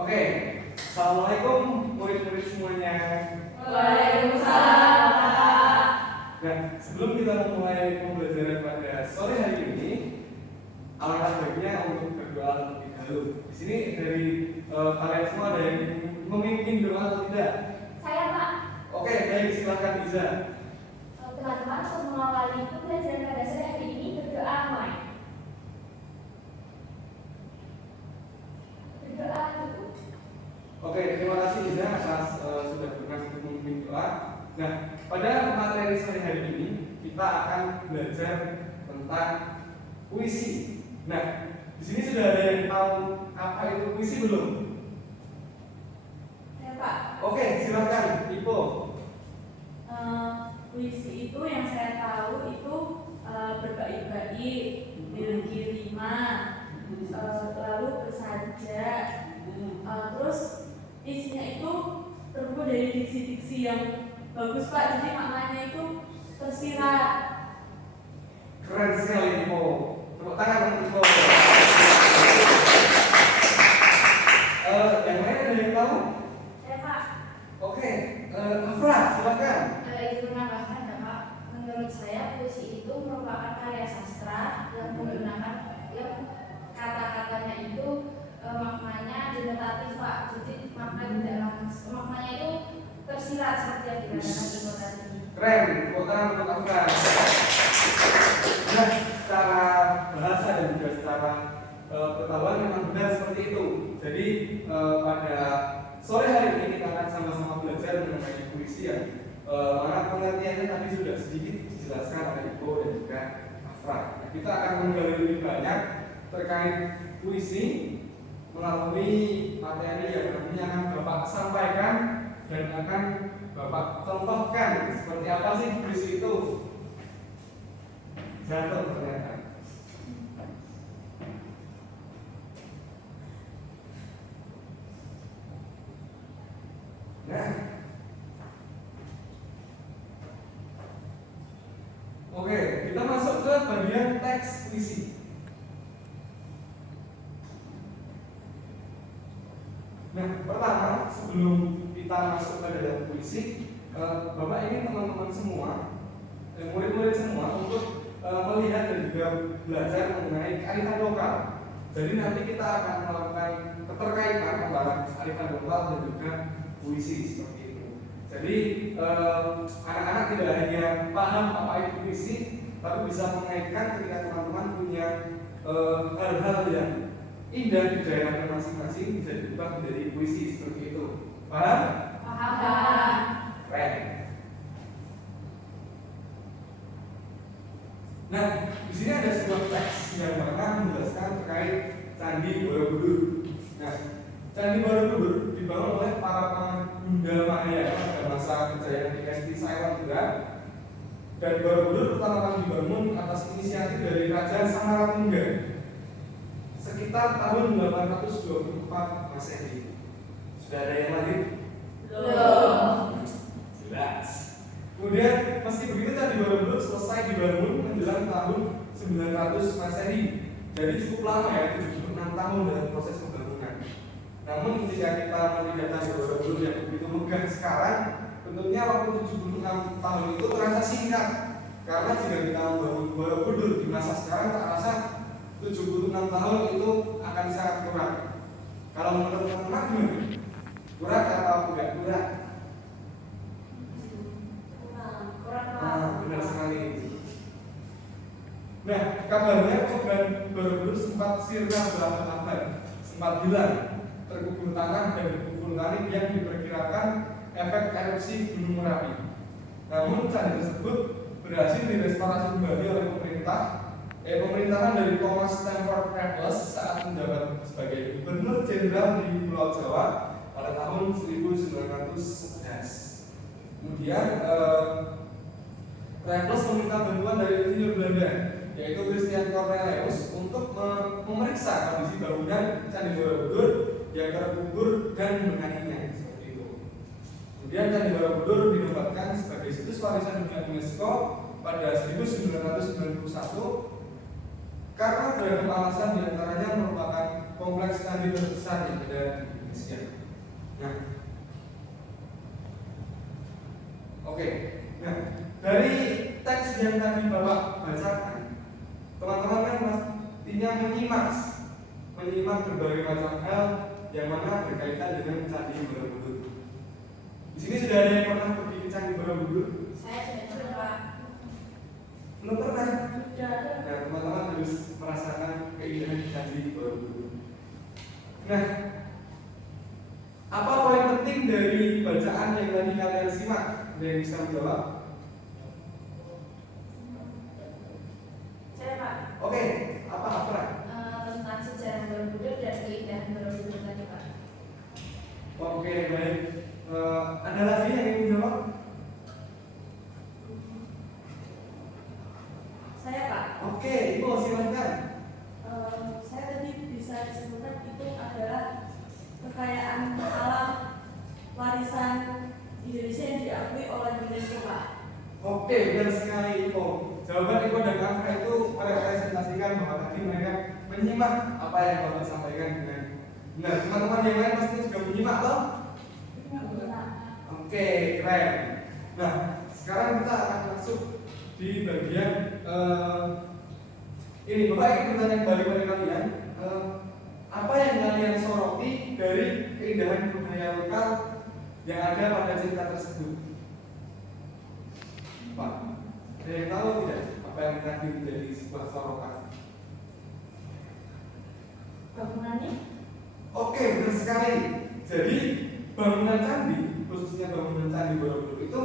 Oke, assalamualaikum murid-murid semuanya. Waalaikumsalam, Pak. Nah, sebelum kita memulai pembelajaran pada sore hari ini, alangkah baiknya untuk berdoa terlebih dahulu. Di sini dari kalian semua ada yang memimpin doa atau tidak? Saya, Pak. Oke, baik, silakan Iza. Teman-teman, untuk mengawali pembelajaran pada sore hari ini berdoa mulai. Berdoa dulu. Oke, terima kasih Iza atas sudah berkenan untuk memimpin doa. Nah, pada materi sore hari ini kita akan belajar tentang puisi. Nah, di sini sudah ada yang tahu apa itu puisi belum? Ya, Pak. Oke, silakan Ipo. Puisi itu yang saya tahu itu berbait-bait, memiliki rima, lalu bersajak, terus isinya itu terbuat dari diksi-diksi yang bagus, Pak. Jadi maknanya itu tersirat. Keren sekali Ipo. Tepuk tangan untuk Ipo. Yang lain ada yang tahu? Ya, Pak. Oke, Afra, silakan. Izin menambahkan ya, Pak. Menurut saya puisi itu merupakan karya sastra yang menggunakan kata-katanya itu maknanya denotatif, Pak. Jadi maknanya itu tersirat seperti yang dikatakan Ibu tadi. Keren, tepuk tangan untuk Afra. Nah, secara bahasa dan juga secara pengetahuan memang benar seperti itu. Jadi pada sore hari ini kita akan sama-sama belajar mengenai puisi ya. Mana pengertiannya tadi sudah sedikit dijelaskan oleh Ibu dan juga Afra. Nah, kita akan menggali lebih banyak terkait puisi melalui materi yang nantinya akan Bapak sampaikan dan akan Bapak contohkan seperti apa sih puisi itu. Jatuh ternyata. Nah, oke, kita masuk ke bagian teks puisi. Nah, pertama sebelum kita masuk ke dalam puisi, Bapak ingin teman-teman semua, murid-murid semua untuk melihat dan juga belajar mengenai kearifan lokal. Jadi nanti kita akan melakukan keterkaitan antara kearifan lokal dan juga puisi seperti itu. Jadi anak-anak tidak hanya paham apa itu puisi, tapi bisa mengaitkan ketika teman-teman punya hal-hal yang indah di daerahnya masing-masing bisa diubah menjadi puisi seperti itu. Paham? Paham. Keren. Nah, di sini ada sebuah teks yang mana menjelaskan terkait Candi Borobudur. Nah, Candi Borobudur dibangun oleh para pengguna Mahayana pada masa kejayaan dinasti Saiwandera. Dan Borobudur pertama kali dibangun atas inisiatif dari Raja Samaratungga sekitar tahun 824 Masehi. Sudah ada yang lagi? Belum. Jelas. Kemudian meski begitu Candi Borobudur selesai dibangun menjelang tahun 900 Masehi. Jadi cukup lama ya, 76 tahun dalam proses pembangunan. Namun ketika kita melihat Candi Borobudur yang begitu megah sekarang, tentunya waktu 76 tahun itu terasa singkat. Karena jika kita membangun Borobudur di masa sekarang tak rasa 76 tahun itu akan sangat kurang. Kalau menurut teman-teman gimana? Kurang atau tidak kurang? Benar sekali. Nah, kabarnya korban Borobudur sempat sirna berabad-abad, sempat hilang, terkubur tanah dan debu vulkanik yang diperkirakan efek erupsi Gunung Merapi. Namun candi tersebut berhasil direstorasi kembali oleh pemerintahan dari Thomas Stamford Raffles saat menjabat sebagai Gubernur Jenderal di Pulau Jawa pada tahun 1911. Kemudian Raffles meminta bantuan dari insinyur Belanda, yaitu Christian Cornelius, untuk memeriksa kondisi bangunan Candi Borobudur yang terkubur dan membenahinya seperti itu. Kemudian Candi Borobudur dinobatkan sebagai situs warisan dunia UNESCO pada 1991 karena beragam alasan diantaranya merupakan kompleks candi terbesar yang ada di Indonesia. kepolisian. Nah, oke. Nah, dari teks yang tadi Bapak bacakan, teman-teman kan pastinya menyimak berbagai macam hal yang mana berkaitan dengan Candi Borobudur. Di sini sudah ada yang pernah pergi ke Candi Borobudur? Saya sudah coba. Belum pernah. Sudah. Nah, teman-teman harus merasakan keindahan Candi Borobudur. Nah, apa poin penting dari bacaan yang tadi kalian simak? Ada yang bisa menjawab? Saya Pak. Oke, apa Afra? Tentang sejarah Borobudur dan keindahan Borobudur tadi Pak. Oke, baik. Ada lagi yang ingin menjawab? Saya Pak. Oke, Ibu silakan. Saya tadi bisa disebutkan itu adalah kekayaan alam warisan Indonesia yang diakui oleh UNESCO Pak. Oke, benar sekali Ibu. Jawaban Ibu dan Afra itu merepresentasikan bahwa tadi mereka menyimak apa yang Bapak sampaikan dengan benar. Teman-teman yang lain pasti juga menyimak toh? Oke, keren. Nah, sekarang kita akan masuk di bagian ini. Bapak ingin bertanya kembali pada kalian, apa yang kalian soroti dari keindahan budaya lokal yang ada pada cerita tersebut? Pak, ada yang tahu tidak apa yang tadi menjadi sebuah sorotan? Bangunannya? Oke, benar sekali. Jadi bangunan candi, khususnya bangunan Candi Borobudur itu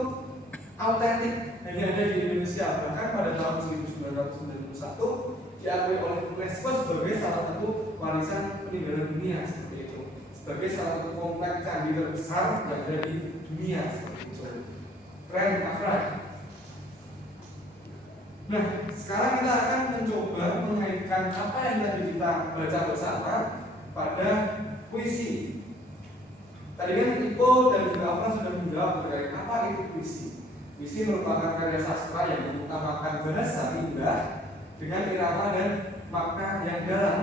autentik, hanya ada di Indonesia. Bahkan pada tahun 1991 diakui oleh UNESCO sebagai salah satu warisan peninggalan dunia seperti itu, sebagai salah satu kompleks candi terbesar yang ada di dunia seperti itu. Keren, Afra. Nah, sekarang kita akan mencoba mengaitkan apa yang tadi kita baca bersama pada puisi. Tadi kan Ipo dan juga Afra sudah menjawab terkait apa itu puisi. Puisi merupakan karya sastra yang mengutamakan bahasa indah dengan irama dan makna yang dalam.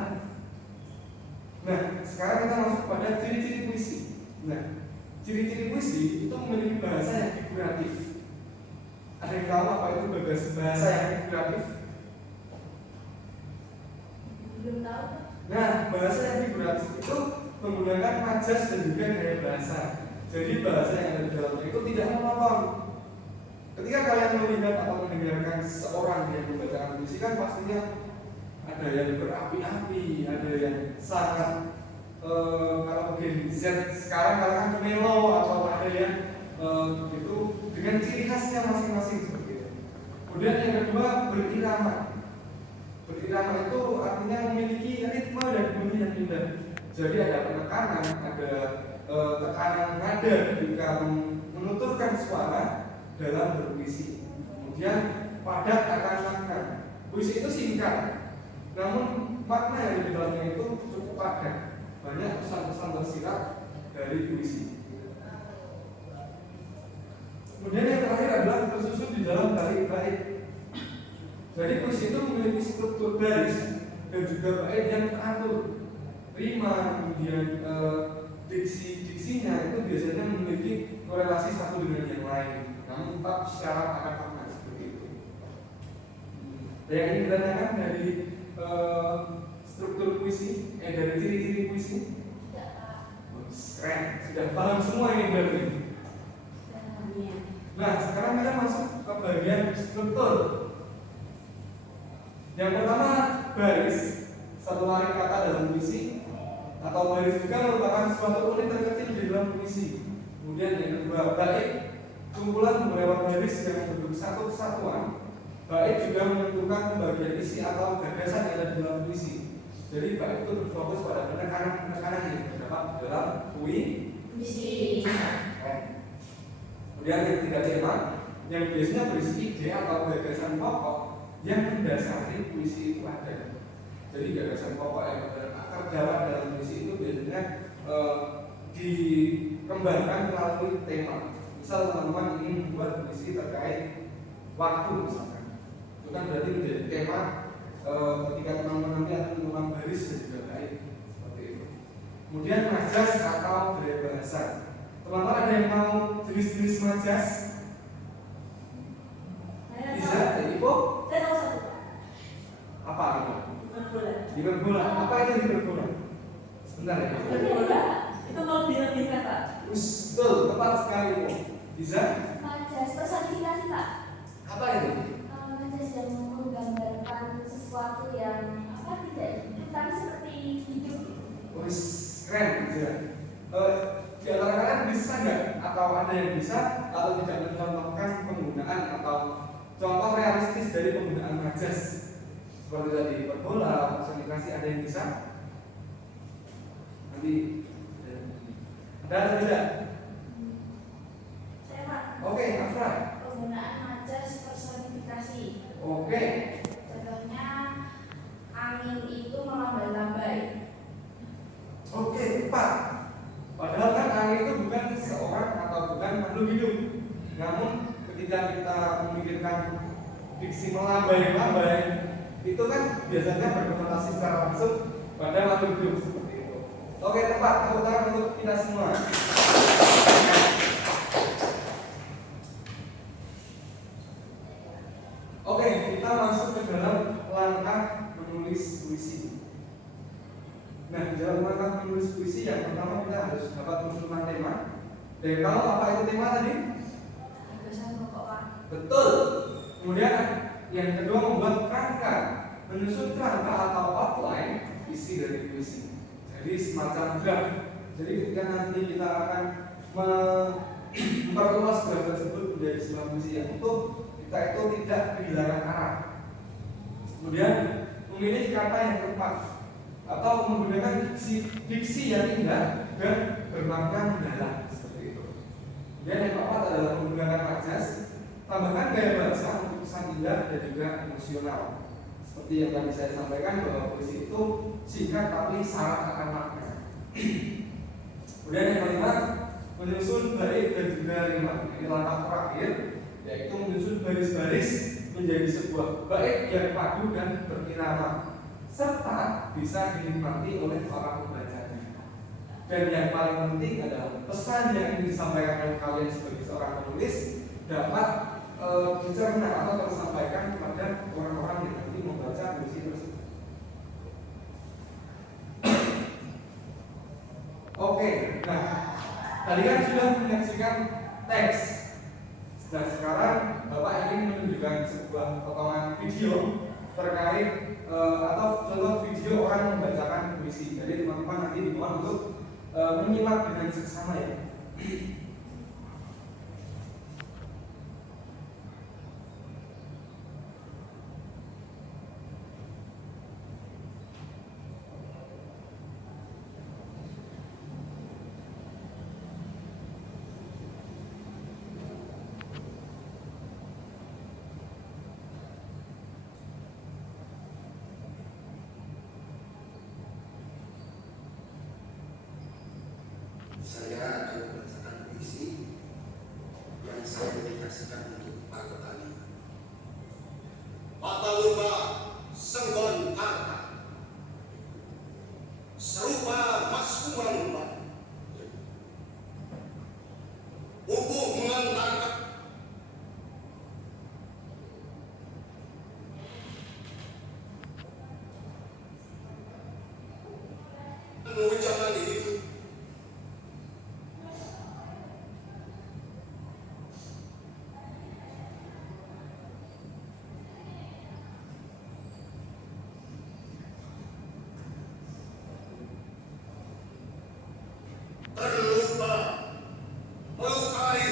Nah, sekarang kita masuk pada ciri-ciri puisi. Nah, ciri-ciri puisi itu memiliki bahasa yang figuratif. Ada yang tahu apa itu bahasa yang figuratif? Belum tahu. Nah, bahasa yang figuratif itu menggunakan majas dan juga gaya bahasa. Jadi bahasa yang ada di dalamnya itu tidak monoton. Ketika kalian melihat atau mendengarkan seorang yang membacakan puisi kan pastinya ada yang berapi-api, ada yang sangat kalau Gen Z sekarang katakan melo, atau ada yang itu dengan ciri khasnya masing-masing seperti itu. Kemudian yang kedua berirama. Berirama itu artinya memiliki ritme dan bunyi yang indah. Jadi ada penekanan, ada tekanan nada ketika menuturkan suara dalam berpuisi. Kemudian padat akan makna. Puisi itu singkat, namun makna yang di dalamnya itu cukup padat. Banyak pesan-pesan tersirat dari puisi. Kemudian yang terakhir adalah tersusun di dalam bait-bait. Jadi puisi itu memiliki struktur baris dan juga bait yang teratur. Rima, kemudian diksinya itu biasanya memiliki korelasi satu dengan yang lain, namun tetap syarat akan makna seperti itu. Ada yang ingin ditanyakan dari struktur puisi, dari ciri-ciri puisi? Tidak Pak. Keren, sudah paham semua ini berarti. Nah, sekarang kita masuk ke bagian struktur. Yang pertama, baris, satu lari kata dalam puisi, atau baris juga merupakan suatu unit terkecil di dalam puisi. Kemudian yang kedua, bait, kumpulan beberapa baris yang berbentuk satu kesatuan. Bait juga menentukan bagian isi atau gagasan yang ada di dalam puisi. Jadi bait itu berfokus pada penekanan yang terdapat dalam Puisi. Kemudian yang ketiga, tema, yang biasanya berisi ide atau gagasan pokok yang mendasari puisi itu ada. Jadi gagasan pokok yang terdapat dalam puisi itu biasanya dikembangkan melalui tema. Misal teman-teman ingin membuat puisi terkait waktu misalkan, itu kan berarti menjadi tema ketika teman-teman nanti akan mengulang baris dan juga bait seperti itu. kemudian majas atau gaya bahasa. Teman-teman ada yang mau jenis-jenis majas? Bisa, jadi kok? Saya tahu satu. Apa itu? Hiperbola. Hiperbola. Apa itu hiperbola? Sebentar ya. Hiperbola itu melebih-lebihkan, Pak. Betul, tepat sekali kok. Bisa? Majas personifikasi Pak. Apa itu? Majas yang menggambarkan sesuatu yang tidak hidup tapi seperti hidup. Wis keren, bisa. Di antara kalian bisa nggak? Atau ada yang bisa atau tidak mencontohkan penggunaan atau contoh realistis dari penggunaan majas seperti tadi hiperbola, personifikasi, ada yang bisa? Nanti ada atau tidak? Saya Pak. Oke, Afra. Penggunaan majas personifikasi. Oke. Contohnya angin itu melambai-lambai. Oke, tepat. Padahal kan angin itu bukan seseorang atau bukan makhluk hidup. Namun ketika kita memikirkan diksi melambai-lambai, itu kan biasanya berkonotasi secara langsung pada makhluk hidup seperti itu. Oke, tepat. Tepuk tangan untuk kita semua. Oke, kita masuk ke dalam langkah menulis puisi. Nah, dalam langkah menulis puisi yang pertama kita harus dapat menentukan tema. Dan tahu apa itu tema tadi? Gagasan pokok Pak. Betul. Kemudian yang kedua membuat kerangka, menyusun kerangka atau outline isi dari puisi. Jadi semacam draft. Jadi ketika nanti kita akan memperluas draft tersebut menjadi sebuah puisi yang utuh, kita itu tidak kehilangan arah. Kemudian memilih kata yang tepat atau menggunakan diksi yang indah dan bermakna mendalam seperti itu. Dan yang keempat adalah menggunakan majas, tambahkan gaya bahasa untuk pesan indah dan juga emosional. Seperti yang tadi saya sampaikan bahwa puisi itu singkat tapi syarat akan makna. Kemudian yang kelima, menyusun bait dan juga rima. Ini langkah terakhir, yaitu menyusun baris-baris menjadi sebuah bait yang padu dan berirama, serta bisa dinikmati oleh para pembacanya. Dan yang paling penting adalah pesan yang ingin disampaikan oleh kalian sebagai seorang penulis dapat dicerna atau tersampaikan kepada orang-orang yang nanti membaca puisi tersebut. Oke, nah tadi kan sudah menyaksikan teks. Nah sekarang Bapak ingin menunjukkan sebuah potongan video terkait atau contoh video orang membacakan puisi. Jadi teman-teman nanti dimohon untuk menyimak dengan seksama ya. Saya akan membacakan puisi yang saya dedikasikan untuk para petani. Pataluka senggon harta, serupa mas kumang, bubuh mengantarkan mengucapkan itu. Terluka, melukai,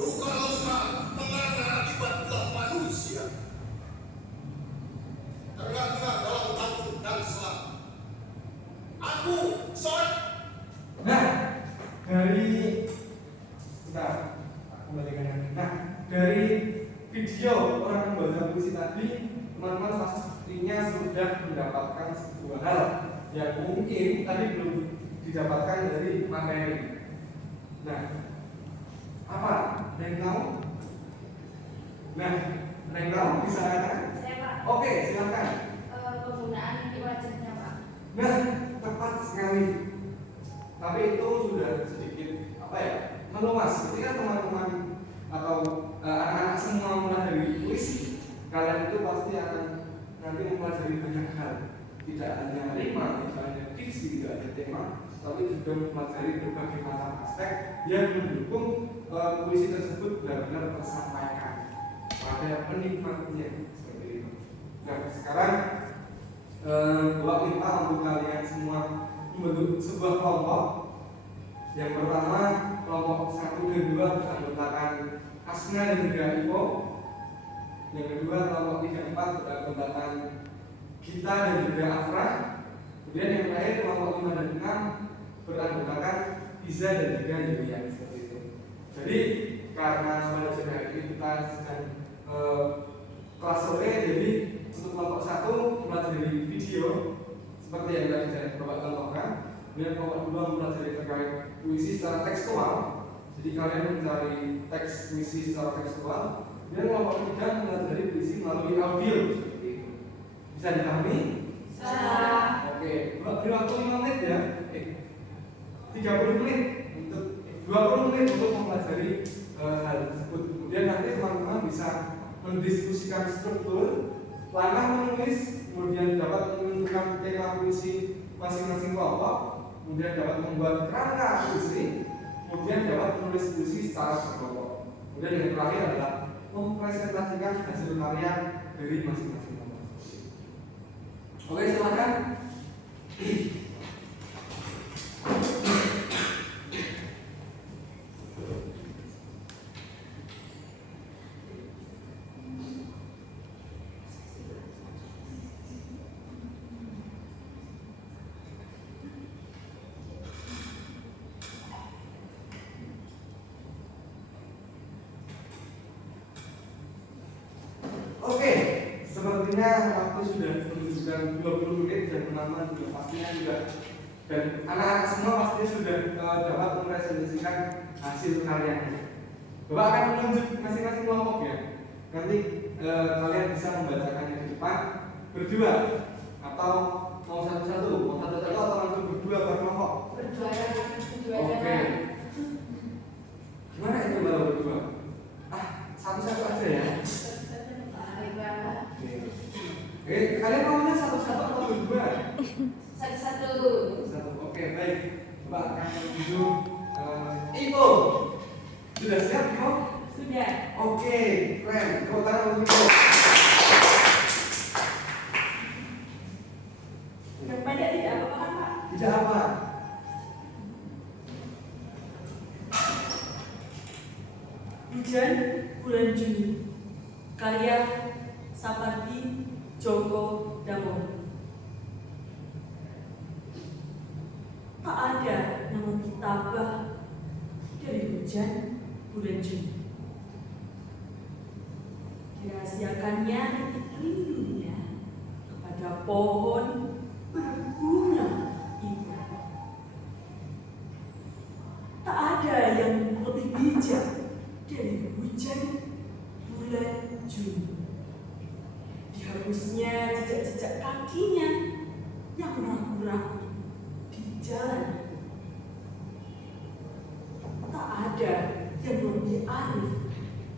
luka-luka menganga akibat ulah manusia. Tengah-tengah dalam takut dan selam. Aku sorry. Nah, dari aku kembalikan lagi. Nah, dari video orang membaca puisi tadi, teman-teman pastinya sudah mendapatkan sebuah hal yang mungkin tadi belum didapatkan dari materi. Nah, apa? Ada yang tahu? Nah, ada yang tahu bisa katakan? Saya Pak. Oke, silakan. Penggunaan mimpi wajahnya Pak. Nah, tepat sekali. tapi itu sudah sedikit meluas. Ketika teman-teman atau anak-anak semua mempelajari puisi, kalian itu pasti akan nanti mempelajari banyak hal. Tidak hanya rima, tidak hanya diksi, tidak hanya tema, tapi juga mempelajari berbagai macam aspek yang mendukung puisi tersebut benar-benar tersampaikan pada penikmatnya seperti itu. Nah, sekarang buat kita untuk kalian semua membentuk sebuah kelompok. Yang pertama, kelompok 1 dan 2 beranggotakan Asna dan juga Ipo. Yang kedua, kelompok 3 dan 4 beranggotakan Gita dan juga Afra. Kemudian yang terakhir, kelompok 5 dan 6 beranggotakan Iza dan juga Yulian, seperti itu. Jadi karena pada sore hari ini kita sedang kelas sore, jadi untuk kelompok 1 mempelajari video seperti yang tadi Bapak contohkan. Kemudian kelompok 2 mempelajari terkait puisi secara tekstual. Jadi kalian mencari teks puisi secara tekstual. Kemudian kelompok 3 mempelajari puisi melalui audio seperti itu. Bisa dipahami? Bisa. Oke, beri waktu 5 menit ya. 30 menit untuk 20 menit untuk mempelajari hal tersebut. Kemudian nanti teman-teman bisa mendiskusikan struktur, langkah menulis, kemudian dapat menentukan tema puisi masing-masing kelompok, kemudian dapat membuat kerangka puisi, kemudian dapat menulis puisi secara berkelompok. Kemudian yang terakhir adalah mempresentasikan hasil karya dari masing-masing kelompok. Oke, silakan. Oke, sepertinya waktu sudah menunjukkan 20 menit dan teman-teman juga pastinya juga dan anak-anak semua pastinya sudah dapat mempresentasikan hasil karyanya. Bapak akan menunjuk masing-masing kelompok ya. Nanti kalian bisa membacakannya di depan berdua atau mau satu-satu atau langsung berdua berkelompok. Berdua aja. Oke. Gimana itu kalau berdua? Satu-satu aja ya. Kalian maunya satu-satu atau berdua? Satu-satu. Satu. Oke, baik. Coba akan menuju Ipo. Sudah siap, Ipo? Sudah. Oke, keren. Tepuk tangan untuk Ipo. Yang pendek tidak apa-apa kan, Pak? Tidak apa. Hujan Bulan Juni, karya Sapardi Djoko Damono. Tak ada yang lebih tabah dari hujan bulan Juni. Dirahasiakannya titik rindunya kepada pohon berbunga itu. Tak ada yang lebih bijak dari hujan bulan Juni. Dihapusnya jejak-jejak kakinya yang ragu-ragu di jalan. Tak ada yang lebih arif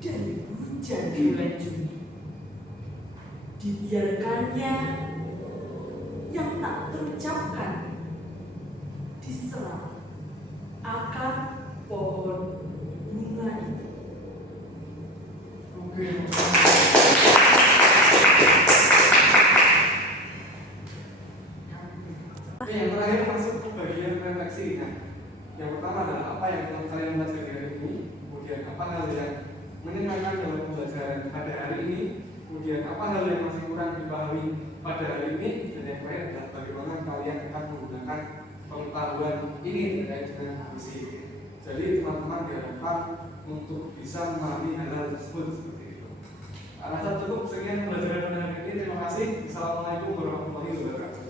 dari hujan bulan Juni. Dibiarkannya yang tak terucapkan diserap akar pohon bunga itu. Oke. Yang terakhir masuk ke bagian refleksi. Nah, yang pertama adalah apa yang telah kalian pelajari hari ini, kemudian apa hal yang menyenangkan dalam pembelajaran pada hari ini, kemudian apa hal yang masih kurang dipahami pada hari ini, dan yang terakhir adalah bagaimana kalian akan menggunakan pengetahuan ini terkait dengan puisi. Jadi teman-teman diharapkan untuk bisa memahami hal-hal tersebut seperti itu. Rasa cukup sekian pembelajaran pada hari ini. Terima kasih. Assalamualaikum warahmatullahi wabarakatuh.